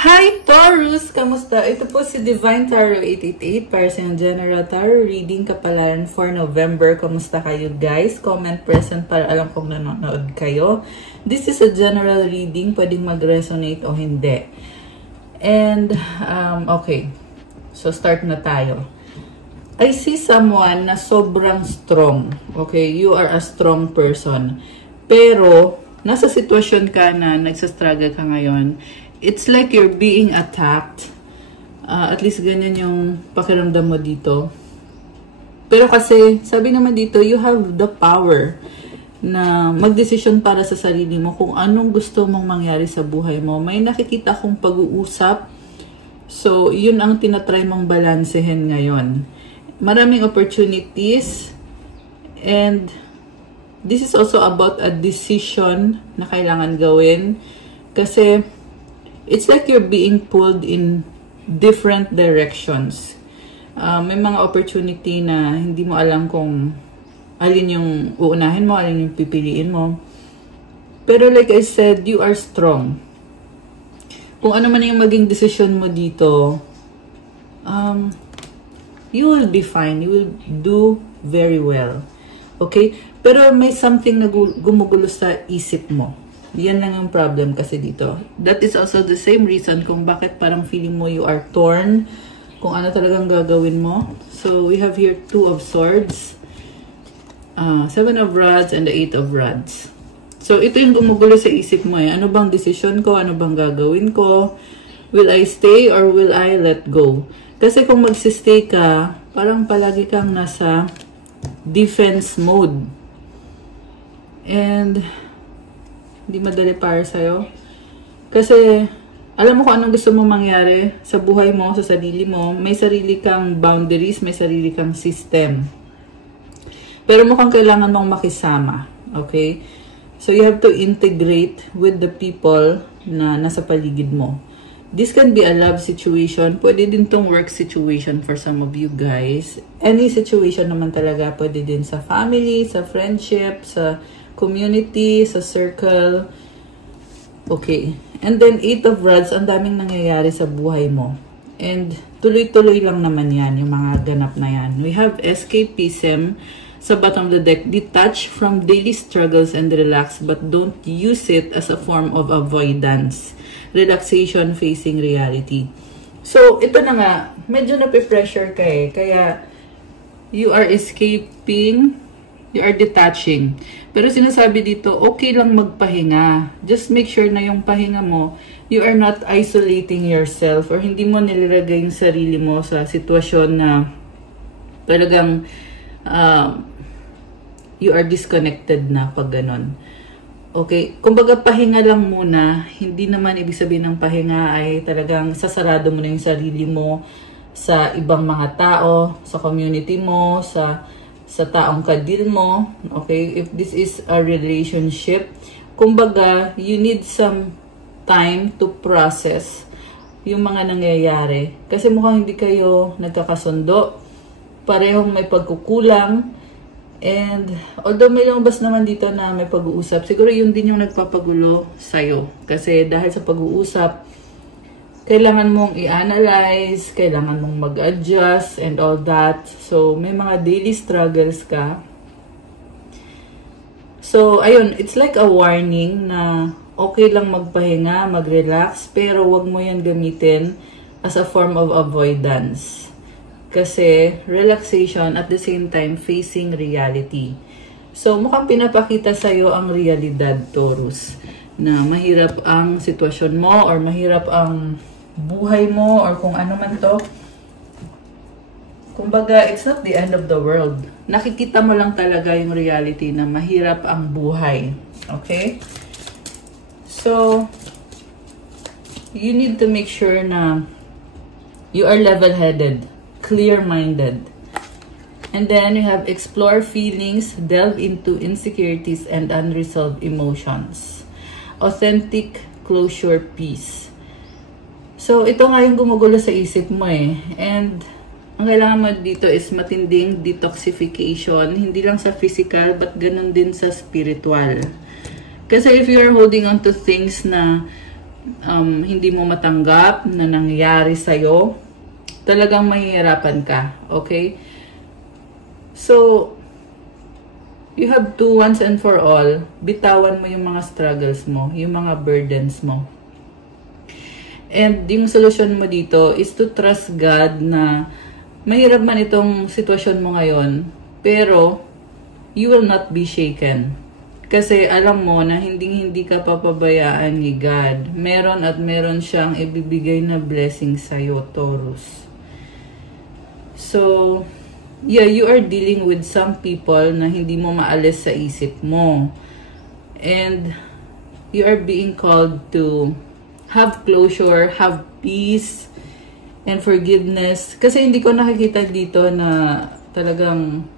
Hi Taurus! Kamusta? Ito po si Divine Tarot 888 para sa General Tarot Reading Kapalaran for November. Kamusta kayo guys? Comment present para alam kong nanonood kayo. This is a general reading. Pwedeng mag-resonate o hindi. And, okay. So, start na tayo. I see someone na sobrang strong. Okay? You are a strong person. Pero, nasa sitwasyon ka na nagsastruggle ka ngayon. It's like you're being attacked. At least ganyan yung pakiramdam mo dito. Pero kasi, sabi naman dito, you have the power na magdesisyon para sa sarili mo kung anong gusto mong mangyari sa buhay mo. May nakikita akong pag-uusap. So, yun ang tinatry mong balansehin ngayon. Maraming opportunities. And, this is also about a decision na kailangan gawin. Kasi, it's like you're being pulled in different directions. May mga opportunity na hindi mo alam kung alin yung uunahin mo, alin yung pipiliin mo. Pero like I said, you are strong. Kung ano man yung maging decision mo dito, you will be fine. You will do very well. Okay? Pero may something na gumugulo sa isip mo. Yan lang yung problem kasi dito. That is also the same reason kung bakit parang feeling mo you are torn. Kung ano talagang gagawin mo. So, we have here 2 of Swords. 7 of Rods and the 8 of Rods. So, ito yung gumugulo sa isip mo eh. Ano bang decision ko? Ano bang gagawin ko? Will I stay or will I let go? Kasi kung magsistay ka, parang palagi kang nasa defense mode. And hindi madali para sa'yo. Kasi, alam mo kung anong gusto mong mangyari sa buhay mo, sa sarili mo. May sarili kang boundaries, may sarili kang system. Pero mukhang kailangan mong makisama. Okay? So, you have to integrate with the people na nasa paligid mo. This can be a love situation. Pwede din tong work situation for some of you guys. Any situation naman talaga. Pwede din sa family, sa friendship, sa community, sa circle. Okay. And then, 8 of Rods, ang daming nangyayari sa buhay mo. And, tuloy-tuloy lang naman yan, yung mga ganap na yan. We have escapism sa bottom of the deck. Detach from daily struggles and relax, but don't use it as a form of avoidance. Relaxation facing reality. So, ito na nga, medyo nape-pressure ka eh. Kaya, you are escaping, you are detaching. Pero sinasabi dito, okay lang magpahinga. Just make sure na yung pahinga mo, you are not isolating yourself or hindi mo nilagay yung sarili mo sa sitwasyon na talagang you are disconnected na pag ganon. Okay, kumbaga pahinga lang muna, hindi naman ibig sabihin ng pahinga ay talagang sasarado mo na yung sarili mo sa ibang mga tao, sa community mo, sa taong kadil mo. Okay, if this is a relationship, kumbaga, you need some time to process yung mga nangyayari. Kasi mukhang hindi kayo nagkakasundo, parehong may pagkukulang, and although may lumabas naman dito na may pag-uusap, siguro yun din yung nagpapagulo sa'yo. Kasi dahil sa pag-uusap, kailangan mong i-analyze, kailangan mong mag-adjust and all that. So, may mga daily struggles ka. So, ayun, it's like a warning na okay lang magpahinga, mag-relax, pero wag mo yan gamitin as a form of avoidance. Kasi, relaxation at the same time facing reality. So, mukhang pinapakita sa'yo ang realidad, Taurus, na mahirap ang sitwasyon mo or mahirap ang buhay mo or kung ano man to. Kumbaga, it's not the end of the world. Nakikita mo lang talaga yung reality na mahirap ang buhay. Okay? So, you need to make sure na you are level-headed, clear-minded. And then, you have explore feelings, delve into insecurities and unresolved emotions. Authentic closure, peace. So, ito nga yung gumugulo sa isip mo eh. And, ang kailangan mo dito is matinding detoxification. Hindi lang sa physical, but ganun din sa spiritual. Kasi if you are holding on to things na hindi mo matanggap na nangyari sa'yo, talagang mahihirapan ka. Okay? So, you have to once and for all, bitawan mo yung mga struggles mo, yung mga burdens mo. And yung solution mo dito is to trust God na mahirap man itong sitwasyon mo ngayon, pero you will not be shaken. Kasi alam mo na hindi ka papabayaan ni God. Meron at meron siyang ibibigay na blessing sa'yo, Taurus. So, yeah, you are dealing with some people na hindi mo maalis sa isip mo. And you are being called to have closure, have peace, and forgiveness. Kasi hindi ko nakikita dito na talagang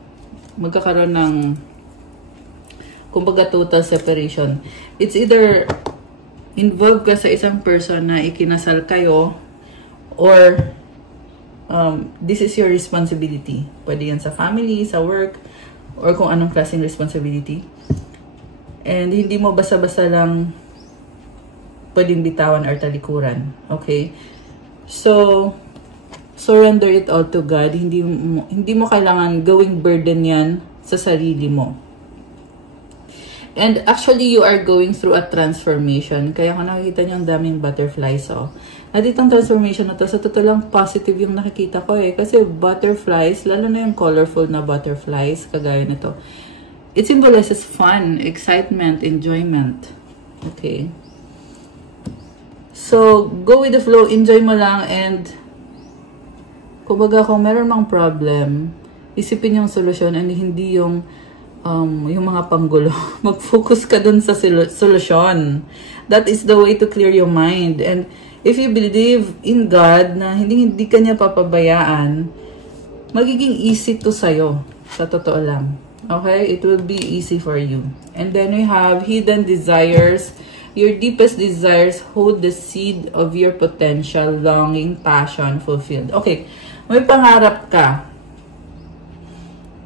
magkakaroon ng kumbaga total separation. It's either involved ka sa isang person na ikinasal kayo or this is your responsibility. Pwede yan sa family, sa work, or kung anong klaseng responsibility. And hindi mo basta-basta lang pwedeng bitawan or talikuran. Okay? So, surrender it all to God. Hindi mo kailangan gawing burden yan sa sarili mo. And actually, you are going through a transformation. Kaya kung nakikita niyo ang daming butterflies, At itong transformation na to, sa totoo lang positive yung nakikita ko Kasi butterflies, lalo na yung colorful na butterflies, kagaya nito. It symbolizes fun, excitement, enjoyment. Okay? So, go with the flow, enjoy mo lang, and kumbaga kung meron mang problem, isipin yung solusyon and hindi yung mga panggulo. Mag-focus ka dun sa solusyon. That is the way to clear your mind. And if you believe in God na hindi ka niya papabayaan, magiging easy to sa'yo. Sa totoo lang. Okay? It will be easy for you. And then we have hidden desires. Your deepest desires hold the seed of your potential, longing, passion, fulfilled. Okay. May pangarap ka.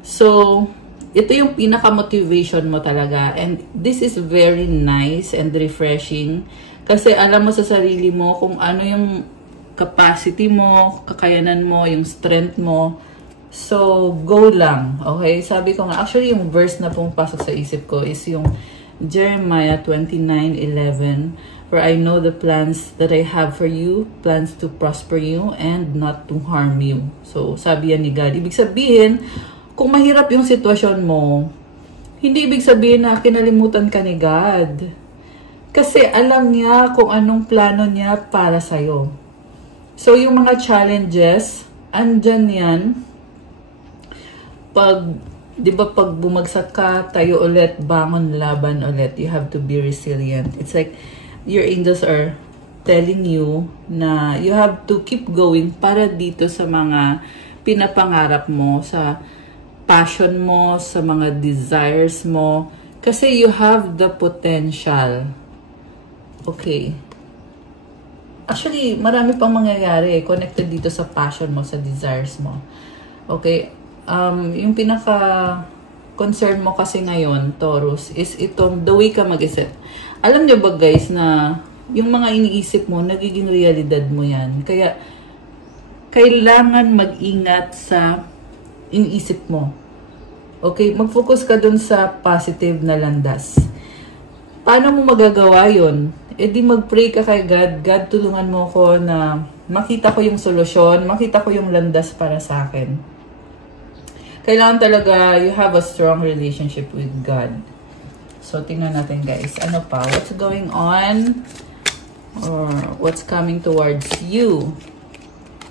So, ito yung pinaka-motivation mo talaga. And this is very nice and refreshing. Kasi alam mo sa sarili mo kung ano yung capacity mo, kakayanan mo, yung strength mo. So, go lang. Okay? Sabi ko nga, actually yung verse na pumapasok sa isip ko is yung Jeremiah 29:11, "For I know the plans that I have for you, plans to prosper you and not to harm you." So, sabi yan ni God. Ibig sabihin, kung mahirap yung sitwasyon mo, hindi ibig sabihin na kinalimutan ka ni God. Kasi alam niya kung anong plano niya para sa'yo. So, yung mga challenges, andyan yan. Di ba pag bumagsak ka, tayo ulit, bangon, laban ulit. You have to be resilient. It's like, your angels are telling you na you have to keep going para dito sa mga pinapangarap mo, sa passion mo, sa mga desires mo. Kasi you have the potential. Okay. Actually, marami pang mangyayari connected dito sa passion mo, sa desires mo. Okay. Yung pinaka-concern mo kasi ngayon, Taurus, is itong the way ka mag-isip. Alam niyo ba guys na yung mga iniisip mo, nagiging realidad mo yan. Kaya, kailangan mag-ingat sa iniisip mo. Okay? Mag-focus ka dun sa positive na landas. Paano mo magagawa yun? E di mag-pray ka kay God. God, tulungan mo ko na makita ko yung solusyon, makita ko yung landas para sa akin. Kailangan talaga you have a strong relationship with God. So, tingnan natin guys. Ano pa? What's going on? Or what's coming towards you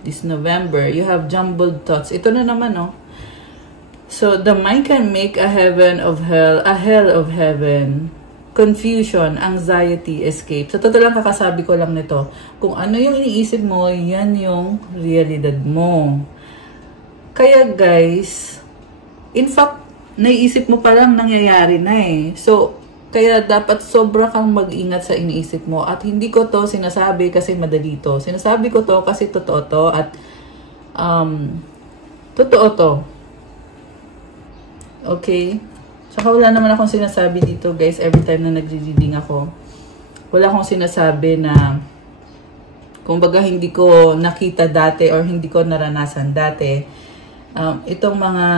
this November? You have jumbled thoughts. Ito na naman, So, the mind can make a heaven of hell, a hell of heaven. Confusion, anxiety, escape. Sa totoo lang, kakasabi ko lang nito. Kung ano yung iniisip mo, yan yung realidad mo. Kaya guys, in fact, naiisip mo pa lang nangyayari na So, kaya dapat sobra kang mag-ingat sa iniisip mo. At hindi ko to sinasabi kasi madali to. Sinasabi ko to kasi totoo to at totoo to. Okay? Saka wala naman akong sinasabi dito guys every time na nagre-reading ako. wala akong sinasabi na kumbaga hindi ko nakita dati or hindi ko naranasan dati. Itong mga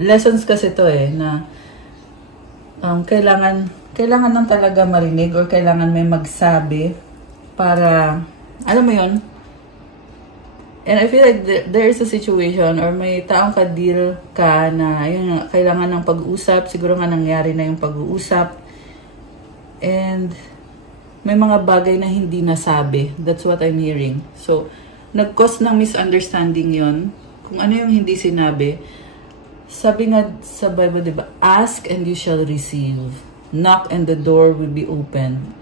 lessons kasi to na kailangan lang talaga marinig or kailangan may magsabi para, alam mo yun. And I feel like there is a situation or may taong ka-deal ka na yun, kailangan ng pag-uusap. Siguro nga nangyari na yung pag-uusap. And may mga bagay na hindi nasabi. That's what I'm hearing. So, nag-cause ng misunderstanding yon. Kung ano yung hindi sinabi. Sabi nga sa Bible, diba? Ask and you shall receive. Knock and the door will be opened.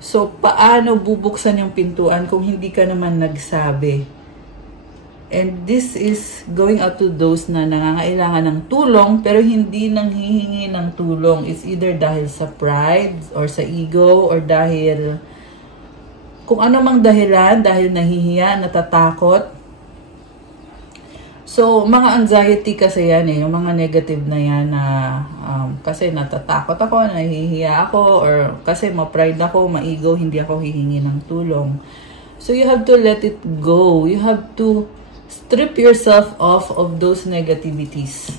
So, paano bubuksan yung pintuan kung hindi ka naman nagsabi? And this is going out to those na nangangailangan ng tulong pero hindi nanghihingi ng tulong. It's either dahil sa pride or sa ego or dahil kung ano mang dahilan, dahil nahihiya, natatakot. So, mga anxiety kasi yan yung mga negative na yan na kasi natatakot ako, nahihiya ako, or kasi ma-pride ako, ma-ego, hindi ako hihingi ng tulong. So, you have to let it go. You have to strip yourself off of those negativities.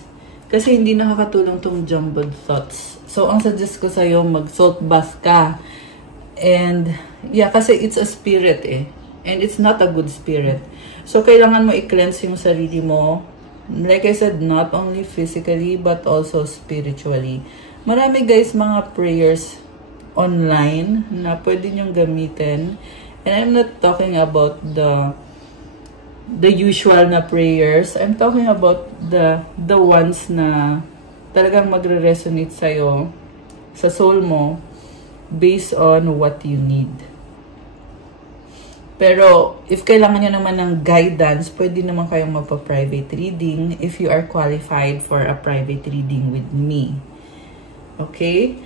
Kasi hindi nakakatulong tong jumbled thoughts. So, ang suggest ko sa'yo, mag-salt bath ka. And, yeah, kasi it's a spirit And it's not a good spirit. So, kailangan mo i-cleanse yung sarili mo. Like I said, not only physically, but also spiritually. Marami guys, mga prayers online na pwede nyong gamitin. And I'm not talking about the usual na prayers. I'm talking about the ones na talagang magre-resonate sa'yo, sa soul mo, based on what you need. Pero, if kailangan nyo naman ng guidance, pwede naman kayong magpa-private reading if you are qualified for a private reading with me. Okay?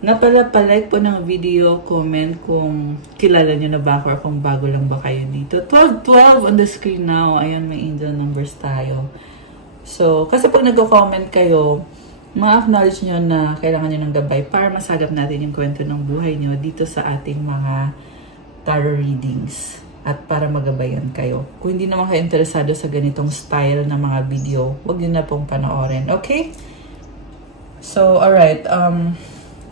Nga pala, palike po ng video, comment kung kilala nyo na ba ako or kung bago lang ba kayo dito. 12 on the screen now. Ayun, may angel numbers tayo. So, kasi pag nag-comment kayo, ma-acknowledge nyo na kailangan nyo ng gabay para masagap natin yung kwento ng buhay nyo dito sa ating mga tarot readings. At para magabayan kayo. Kung hindi naman kayo interesado sa ganitong style ng mga video, huwag nyo na pong panoorin. Okay? So, alright.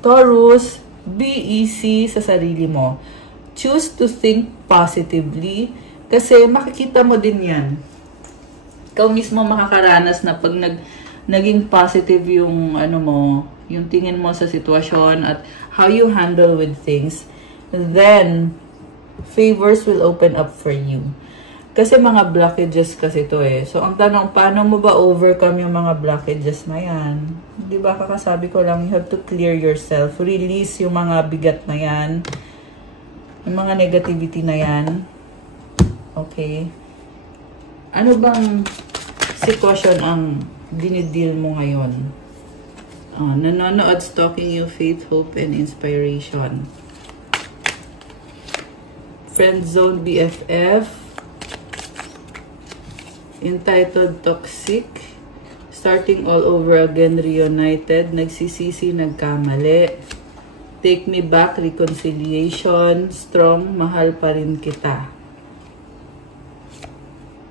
Taurus, be easy sa sarili mo. Choose to think positively kasi makikita mo din yan. Ikaw mismo makakaranas na pag naging positive yung yung tingin mo sa sitwasyon at how you handle with things, then favors will open up for you. Kasi mga blockages kasi to So, ang tanong, paano mo ba overcome yung mga blockages na yan? Diba, kakasabi ko lang, you have to clear yourself. Release yung mga bigat na yan. Yung mga negativity na yan. Okay. Ano bang sitwasyon ang dinideal mo ngayon? Nanonood, stalking you, faith, hope, and inspiration. Friend zone, BFF. Entitled Toxic, Starting All Over Again, Reunited, Nagsisisi, Nagkamali, Take Me Back, Reconciliation, Strong, Mahal Pa Rin Kita,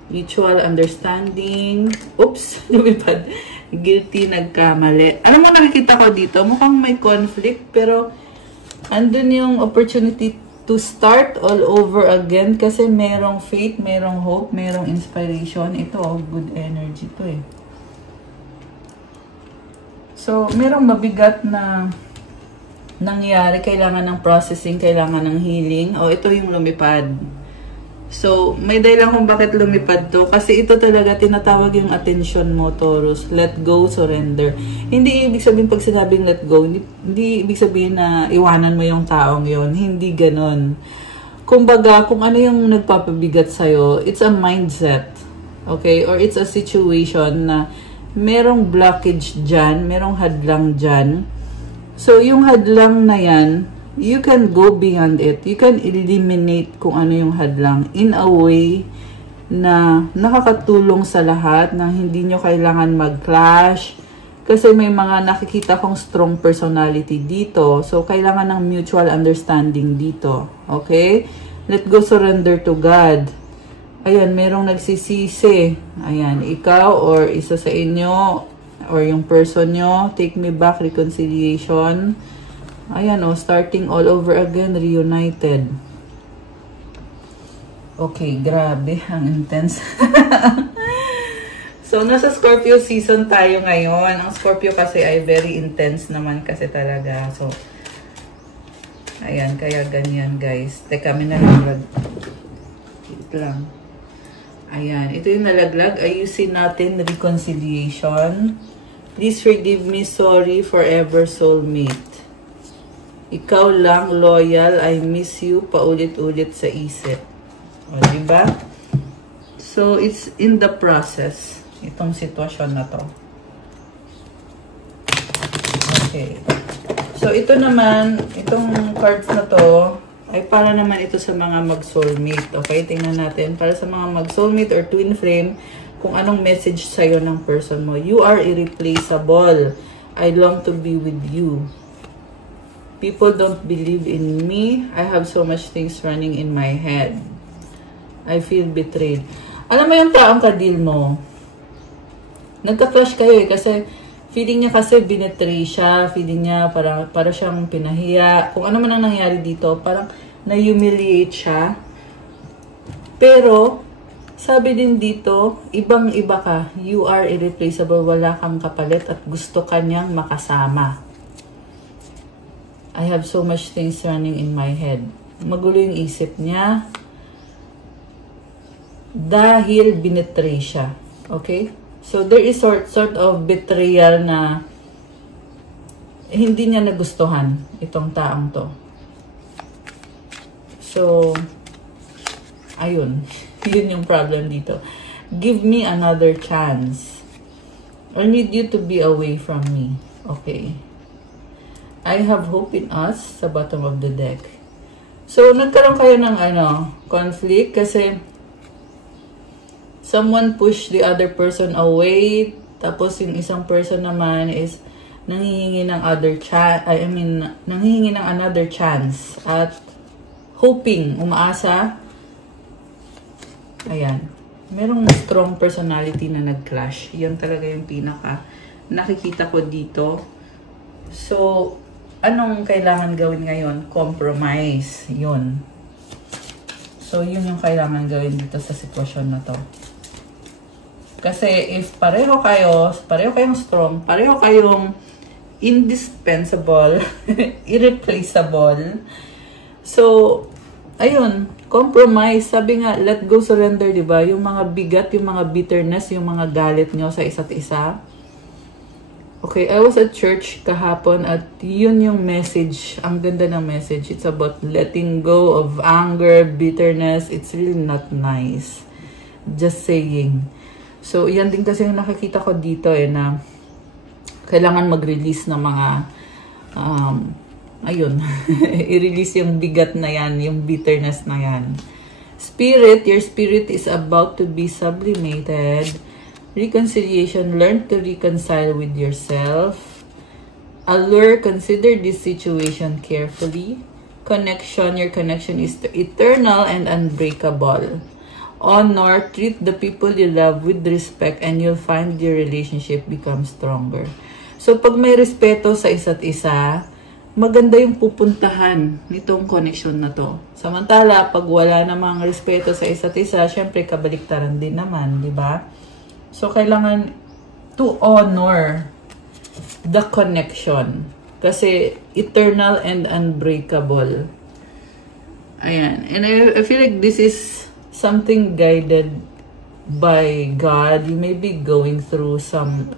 Mutual Understanding, oops, lumipad, Guilty, Nagkamali. Alam mo, nakikita ko dito, mukhang may conflict, pero andun yung opportunity to start all over again kasi merong faith, merong hope, merong inspiration. Ito, good energy to So, merong mabigat na nangyari, kailangan ng processing, kailangan ng healing. Ito yung lumipad. So, may dahilan kung bakit lumipad to. Kasi ito talaga tinatawag yung attention mo, Taurus. Let go, surrender. Hindi ibig sabihin pag sinabing let go, hindi ibig sabihin na iwanan mo yung taong yon. Hindi ganon. Kumbaga, kung ano yung nagpapabigat sa'yo, it's a mindset. Okay? Or it's a situation na merong blockage dyan, merong hadlang dyan. So, yung hadlang na yan, you can go beyond it. You can eliminate kung ano yung hadlang in a way na nakakatulong sa lahat, na hindi nyo kailangan mag-clash, Kasi may mga nakikita kong strong personality dito. So, kailangan ng mutual understanding dito. Okay? Let go, surrender to God. Ayan, merong nagsisisi. Ayan, ikaw or isa sa inyo or yung person nyo. Take me back, reconciliation. Ayan, starting all over again, reunited. Okay, grabe. Ang intense. So, nasa Scorpio season tayo ngayon. Ang Scorpio kasi ay very intense naman kasi talaga. So, ayan, kaya ganyan guys. Teka, may nalaglag. Ito lang. Ayan, ito yung nalaglag. Ayusin natin, reconciliation. Please forgive me, sorry, forever soulmate. Ikaw lang, loyal, I miss you, paulit-ulit sa isip. O, diba? So, it's in the process. Itong sitwasyon na to. Okay. So, ito naman, itong cards na to, ay para naman ito sa mga mag-soulmate. Okay, tingnan natin. Para sa mga mag-soulmate or twin flame, kung anong message sa'yo ng person mo. You are irreplaceable. I long to be with you. People don't believe in me. I have so much things running in my head. I feel betrayed. Alam mo yung taong kadil mo, nagka-clash kayo kasi feeling niya kasi binetray siya, feeling niya para siyang pinahiya. Kung ano man ang nangyari dito, parang na-humiliate siya. Pero, sabi din dito, ibang-iba ka. You are irreplaceable, wala kang kapalit at gusto kanyang makasama. I have so much things running in my head. Magulo yung isip niya dahil binetray siya. Okay? So, there is sort of betrayal na hindi niya nagustuhan itong taong to. So, ayun. Yun yung problem dito. Give me another chance. I need you to be away from me. Okay. I have hope in us sa bottom of the deck. So, nagkaroon kayo ng conflict kasi someone push the other person away, tapos yung isang person naman is nanghihingi ng nanghihingi ng another chance at hoping, umaasa. Ayan. Merong strong personality na nag-clash. Yan talaga yung pinaka nakikita ko dito. So, anong kailangan gawin ngayon? Compromise. Yun. So, yun yung kailangan gawin dito sa sitwasyon na to. Kasi if pareho kayong strong, pareho kayong indispensable, irreplaceable. So, ayun, compromise. Sabi nga, let go, surrender, diba? Yung mga bigat, yung mga bitterness, yung mga galit nyo sa isa't isa. Okay, I was at church kahapon at yun yung message. Ang ganda ng message. It's about letting go of anger, bitterness. It's really not nice. Just saying. So, yan din kasi yung nakikita ko dito na kailangan mag-release ng mga, ayun, i-release yung bigat na yan, yung bitterness na yan. Spirit, your spirit is about to be sublimated. Reconciliation, learn to reconcile with yourself. Allure, consider this situation carefully. Connection, your connection is eternal and unbreakable. Honor, treat the people you love with respect and you'll find your relationship become stronger. So, pag may respeto sa isa't isa, maganda yung pupuntahan nitong connection na to. Samantala, pag wala namang respeto sa isa't isa, syempre kabaliktaran din naman, di ba? So, kailangan to honor the connection. Kasi eternal and unbreakable. Ayan. And I feel like this is something guided by God. You may be going through some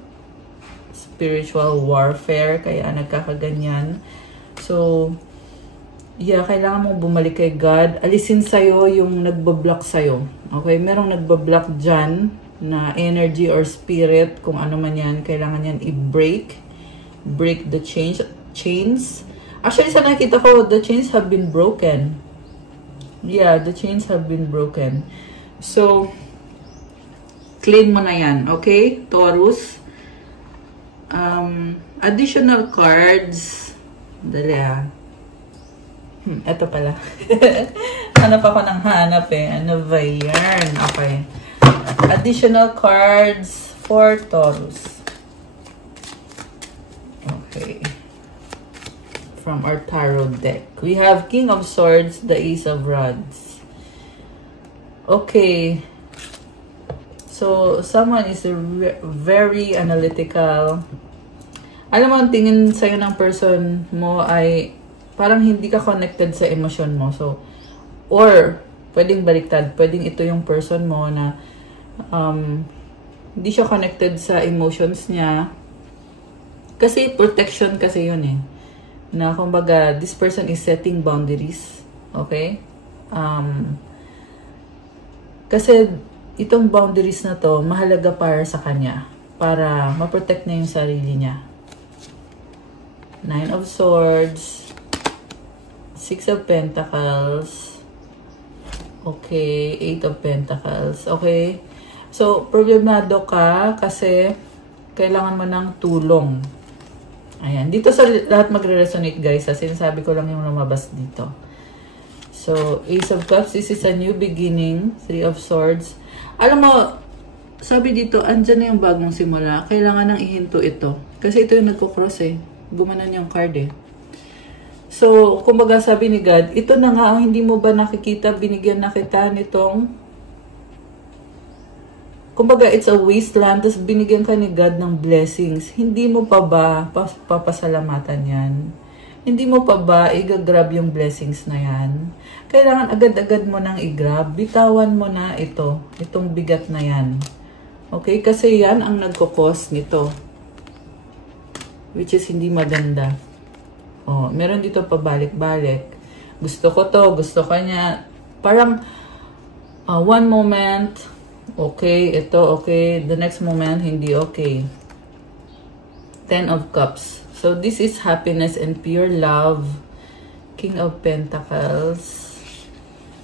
spiritual warfare, kaya nagkakaganyan. So, yeah, kailangan mong bumalik kay God. Alisin sa'yo yung nagbablock sa'yo. Okay? Merong nagbablock dyan na energy or spirit, kung ano man yan, kailangan yan i-break. Break the chains. Actually, sa nakita ko, the chains have been broken. Yeah, the chains have been broken. So, claim mo na yan, okay? Taurus. Additional cards. Dali Ito pala. Hanap ako ng hanap Ano ba yan? Okay. Additional cards for Taurus. Okay. From our tarot deck. We have King of Swords, the Ace of Rods. Okay. So, someone is very analytical. Alam mo, ang tingin sa'yo ng person mo ay parang hindi ka connected sa emosyon mo. So, or, pwedeng baliktad. Pwedeng ito yung person mo na hindi siya connected sa emotions niya. Kasi protection kasi yun Na kumbaga, this person is setting boundaries. Okay? Kasi itong boundaries na to, mahalaga para sa kanya. Para ma-protect na yung sarili niya. 9 of Swords. 6 of Pentacles. Okay. 8 of Pentacles. Okay. So, problemado ka kasi kailangan mo ng tulong. Ayan. Dito sa lahat magre-resonate guys. Sinasabi ko lang yung lumabas dito. So, Ace of Cups. This is a new beginning. 3 of Swords. Alam mo, sabi dito, andyan na yung bagong simula. Kailangan nang ihinto ito. Kasi ito yung nagko-cross Gumanan yung card So, kumbaga sabi ni God, ito na nga, hindi mo ba nakikita, binigyan na kita nitong, kumbaga it's a wasteland, tapos binigyan ka ni God ng blessings. Hindi mo pa ba papasalamatan yan? Hindi mo pa ba i-grab yung blessings na yan? Kailangan agad-agad mo nang i-grab. Bitawan mo na itong bigat na yan. Okay? Kasi yan ang nagkukos nito. Which is hindi maganda. Oh, meron dito pabalik-balik. Gusto ko to, gusto ka niya. Parang one moment, okay, ito okay. The next moment, hindi okay. 10 of Cups. So, this is happiness and pure love. King of Pentacles.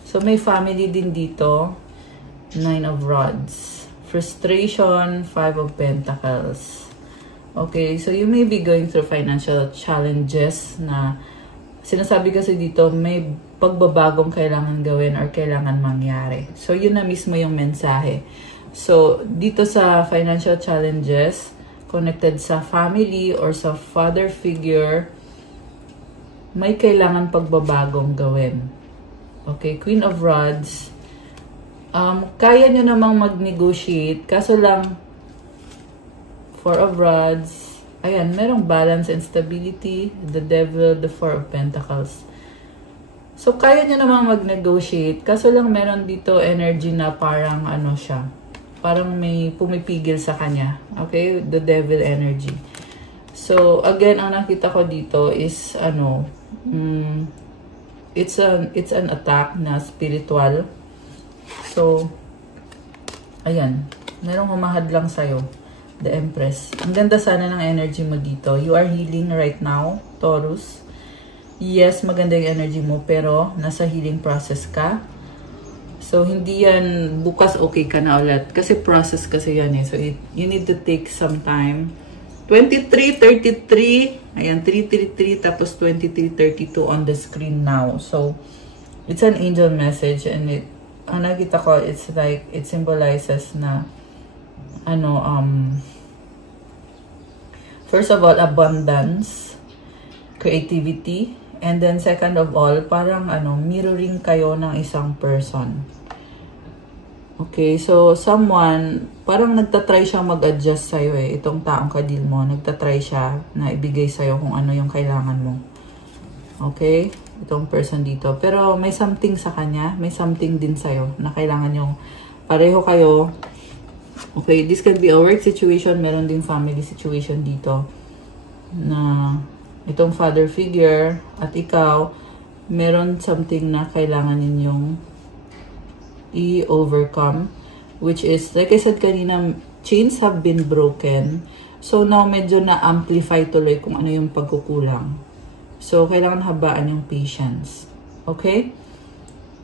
So, may family din dito. 9 of Rods. Frustration, 5 of Pentacles. Okay, so you may be going through financial challenges na sinasabi kasi dito may pagbabagong kailangan gawin or kailangan mangyari. So, yun na mismo yung mensahe. So, dito sa financial challenges, connected sa family or sa father figure, may kailangan pagbabagong gawin. Okay, Queen of Rods. Kaya nyo namang mag-negotiate, kaso lang, 4 of Rods. Ayan, merong balance and stability. The Devil, the 4 of Pentacles. So, kaya nyo namang mag-negotiate. Kaso lang meron dito energy na parang ano siya. Parang may pumipigil sa kanya. Okay? The Devil energy. So, again, ang nakita ko dito is ano, it's an attack na spiritual. So, ayan. Merong humahad lang sa'yo. The Empress. Ang ganda sana ng energy mo dito. You are healing right now, Taurus. Yes, maganda yung energy mo, pero nasa healing process ka. So, hindi yan bukas okay ka na ulit. Kasi process kasi yan So, you need to take some time. 23:33. Ayan, 3:33 tapos 23:32 on the screen now. So, it's an angel message and ang nakita ko, it's like, it symbolizes na first of all, abundance, creativity, and then second of all, parang mirroring kayo ng isang person. Okay, so someone, parang nagtatry siya mag-adjust sa'yo itong taong kadil mo, nagtatry siya na ibigay sa'yo kung ano yung kailangan mo. Okay, itong person dito. Pero may something sa kanya, may something din sa'yo na kailangan yung pareho kayo. Okay, this can be a work situation, meron din family situation dito na itong father figure at ikaw, meron something na kailangan ninyong i-overcome, which is, like I said kanina, chains have been broken. So, now medyo na-amplify tuloy kung ano yung pagkukulang. So, kailangan habaan yung patience. Okay?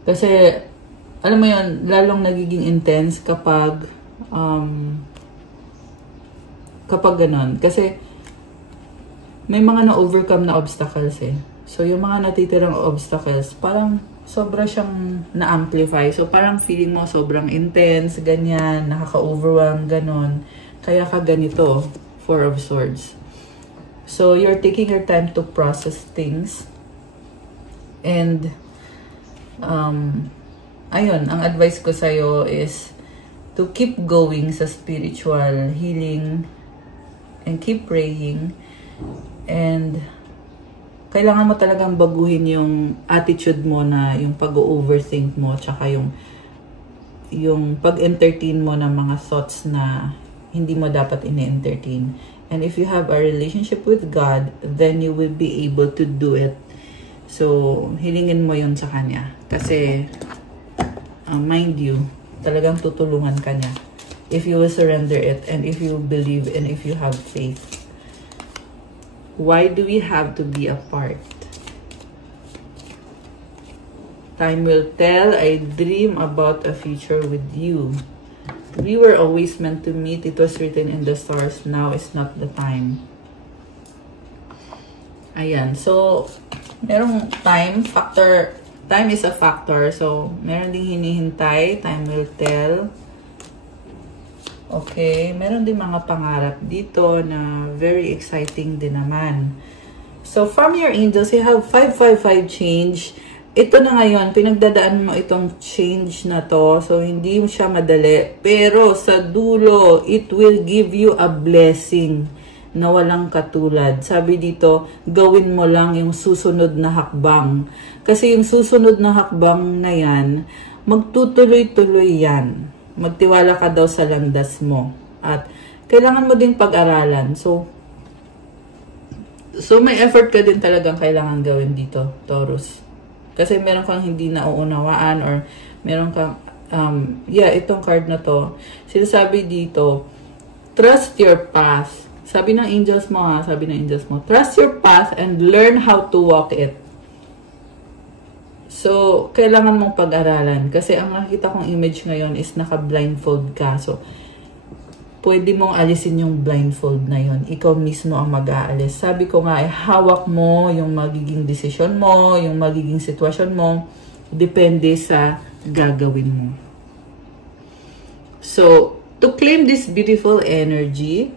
Kasi, alam mo yun, lalong nagiging intense kapag kapag ganon. Kasi, may mga na-overcome na obstacles eh. So, yung mga natitirang obstacles, parang sobra siyang na-amplify. So, parang feeling mo sobrang intense, ganyan, nakaka-overwhelm, ganon. Kaya ka ganito, Four of Swords. So, you're taking your time to process things. And, ayun, ang advice ko sa'yo is to keep going sa spiritual healing and keep praying. And kailangan mo talagang baguhin yung attitude mo na yung pag-overthink mo tsaka yung pag-entertain mo ng mga thoughts na hindi mo dapat ine-entertain. And if you have a relationship with God, then you will be able to do it. So, hilingin mo yun sa Kanya. Kasi, mind you, talagang tutulungan ka niya. If you will surrender it and if you believe and if you have faith. Why do we have to be apart? Time will tell. I dream about a future with you. We were always meant to meet. It was written in the stars. Now is not the time. Ayan. So, merong time factor. Time is a factor. So, meron ding hinihintay. Time will tell. Okay, meron din mga pangarap dito na very exciting din naman. So, from your angels, you have 555 change. Ito na ngayon, pinagdadaan mo itong change na to. So, hindi mo siya madali. Pero, sa dulo, it will give you a blessing na walang katulad. Sabi dito, gawin mo lang yung susunod na hakbang. Kasi yung susunod na hakbang na yan, magtutuloy-tuloy yan. Magtiwala ka daw sa landas mo. At kailangan mo din pag-aralan. So may effort ka din talagang kailangan gawin dito, Taurus. Kasi meron kang hindi nauunawaan or meron kang, itong card na to. Sinasabi dito, trust your path. Sabi ng angels mo trust your path and learn how to walk it. So, kailangan mong pag-aralan. Kasi ang nakikita kong image ngayon is naka-blindfold ka. So, pwede mong alisin yung blindfold na yon. Ikaw mismo ang mag-aalis. Sabi ko nga, hawak mo yung magiging desisyon mo, yung magiging sitwasyon mo. Depende sa gagawin mo. So, to claim this beautiful energy,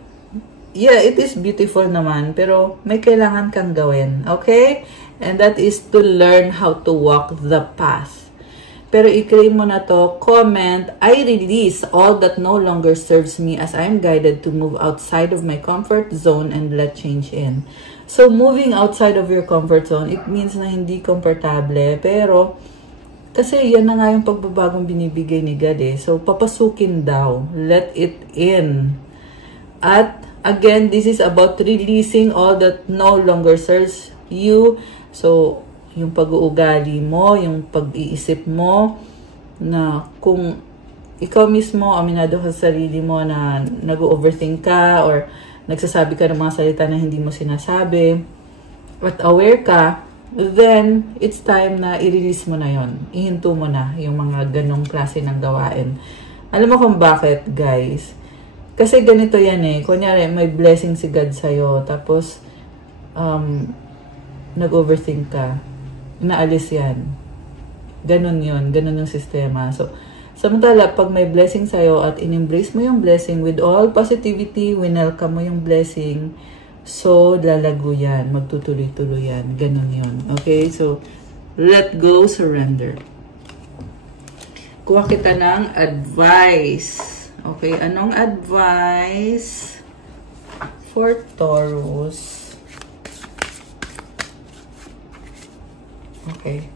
yeah, it is beautiful naman. Pero, may kailangan kang gawin. Okay? And that is to learn how to walk the path. Pero i-claim mo na to, comment, I release all that no longer serves me as I am guided to move outside of my comfort zone and let change in. So, moving outside of your comfort zone, it means na hindi komportable. Pero, kasi yan na nga yung pagbabagong binibigay ni God eh. So, papasukin daw. Let it in. At, again, this is about releasing all that no longer serves you. So, yung pag-uugali mo, yung pag-iisip mo, na kung ikaw mismo, aminado ka sa sarili mo na nag-overthink ka or nagsasabi ka ng mga salita na hindi mo sinasabi, at aware ka, then it's time na i-release mo na yon. Ihinto mo na yung mga ganong klase ng gawain. Alam mo kung bakit, guys? Kasi ganito yan eh. Kunyari, may blessing si God sa'yo. Tapos, nag-overthink ka, naalis yan. Ganon yun. Ganon yung sistema. So, samantala, pag may blessing sa'yo at in-embrace mo yung blessing with all positivity, winelcome mo yung blessing, so, lalago yan. Magtutuloy-tuloy yan. Ganon yun. Okay? So, let go, surrender. Kuha kita ng advice. Okay? Anong advice for Taurus? Okay.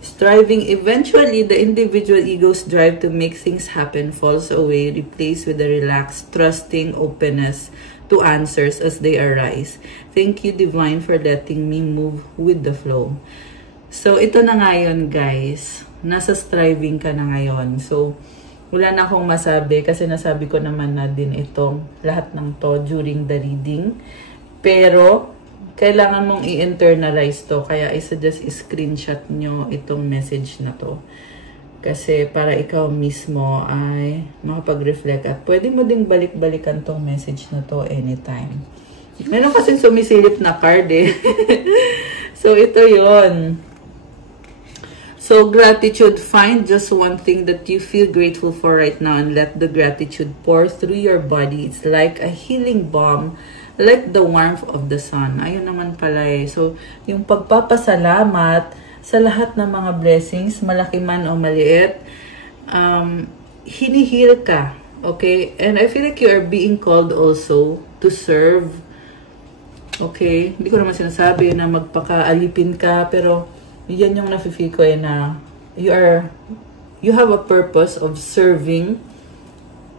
Striving, eventually, the individual ego's drive to make things happen falls away, replaced with a relaxed, trusting openness to answers as they arise. Thank you, Divine, for letting me move with the flow. So, ito na ngayon, guys. Nasa striving ka na ngayon. So, wala na akong masabi kasi nasabi ko naman na din itong lahat ng to during the reading. Pero, kailangan mong i-internalize to. Kaya I suggest i-screenshot nyo itong message na to. Kasi para ikaw mismo ay makapag-reflect at pwede mo ding balik-balikan tong message na to anytime. Meron kasing sumisilip na card eh. So, ito yon. So, gratitude. Find just one thing that you feel grateful for right now and let the gratitude pour through your body. It's like a healing balm, like the warmth of the sun. Ayun naman pala eh. So, yung pagpapasalamat sa lahat ng mga blessings, malaki man o maliit, hinihil ka. Okay? And I feel like you are being called also to serve. Okay? Hindi ko naman sinasabi na magpaka-alipin ka, pero yan yung nafe-feel ko eh na you have a purpose of serving,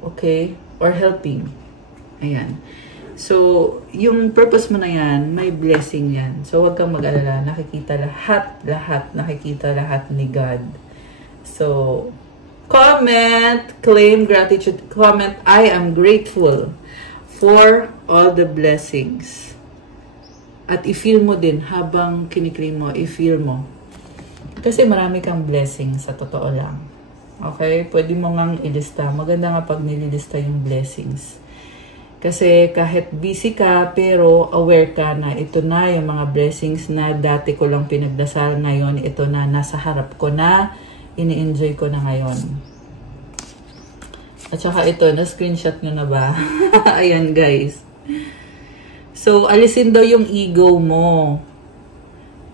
okay, or helping. Ayan. So, yung purpose mo na yan, may blessing yan. So, huwag kang mag-alala. Nakikita lahat, nakikita lahat ni God. So, comment, claim gratitude, comment, I am grateful for all the blessings. At i-feel mo din habang kiniklaim mo, i-feel mo. Kasi marami kang blessing sa totoo lang. Okay? Pwede mo ngang ilista. Maganda nga pag nililista yung blessings. Kasi kahit busy ka, pero aware ka na ito na yung mga blessings na dati ko lang pinagdasal ngayon. Ito na, nasa harap ko na, ini-enjoy ko na ngayon. At saka ito, na-screenshot nyo na ba? Ayan guys. So, alisin daw yung ego mo.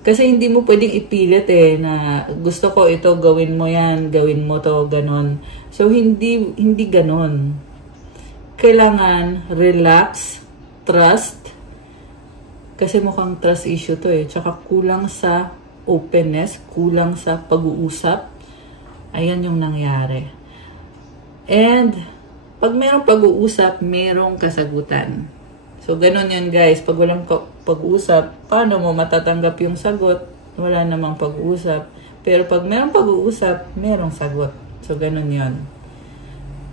Kasi hindi mo pwedeng ipilit eh na gusto ko ito, gawin mo yan, gawin mo to, ganon. So, hindi ganon. Kailangan relax, trust. Kasi mukhang trust issue to eh. Tsaka kulang sa openness, kulang sa pag-uusap. Ayan yung nangyari. And, pag mayroong pag-uusap, mayroong kasagutan. So, ganun yan guys. Pag walang pag-uusap, paano mo matatanggap yung sagot? Wala namang pag-uusap. Pero pag mayroong pag-uusap, mayroong sagot. So, ganun yan.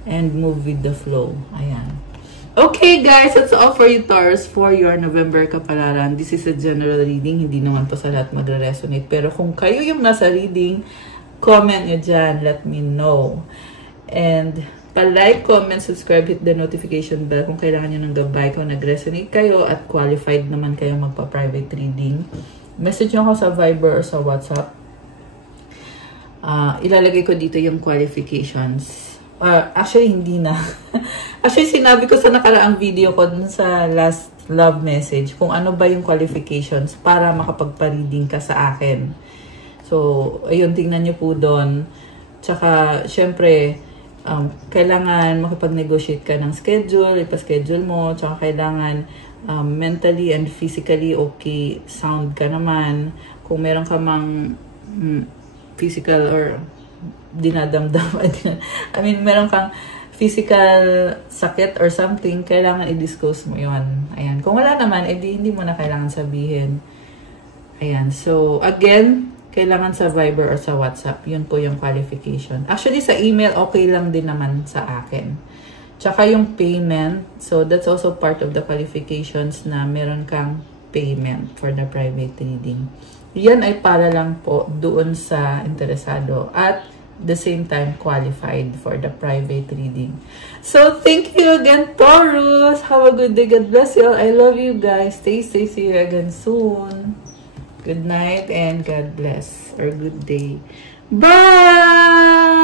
And move with the flow. Ayan. Okay guys, that's all for you Taurus for your November kapalaran. This is a general reading. Hindi naman to sa lahat magre-resonate. Pero kung kayo yung nasa reading, comment nyo dyan. Let me know. And pa-like, comment, subscribe, hit the notification bell kung kailangan nyo ng gabay, kung nag-resonate kayo at qualified naman kayo magpa-private reading. Message nyo ako sa Viber or sa WhatsApp. Ilalagay ko dito yung qualifications. Actually, hindi na. Actually, sinabi ko sa nakaraang video ko dun sa last love message kung ano ba yung qualifications para makapagpa-reading ka sa akin. So, ayun, tingnan nyo po doon. Tsaka, syempre, kailangan makipag-negotiate ka ng schedule, ipa-schedule mo, tsaka kailangan mentally and physically okay, sound ka naman. Kung meron ka mang physical or dinadamdam, I mean, meron kang physical sakit or something, kailangan i-disclose mo yun. Ayan. Kung wala naman, edi hindi mo na kailangan sabihin. Ayan. So, again, kailangan sa Viber or sa WhatsApp. Yun po yung qualification. Actually, sa email, okay lang din naman sa akin. Tsaka yung payment. So, that's also part of the qualifications na meron kang payment for the private reading. Yan ay para lang po doon sa interesado. At the same time, qualified for the private reading. So, thank you again, Taurus. Have a good day. God bless you all. I love you guys. Stay safe. See you again soon. Good night and God bless, or good day. Bye!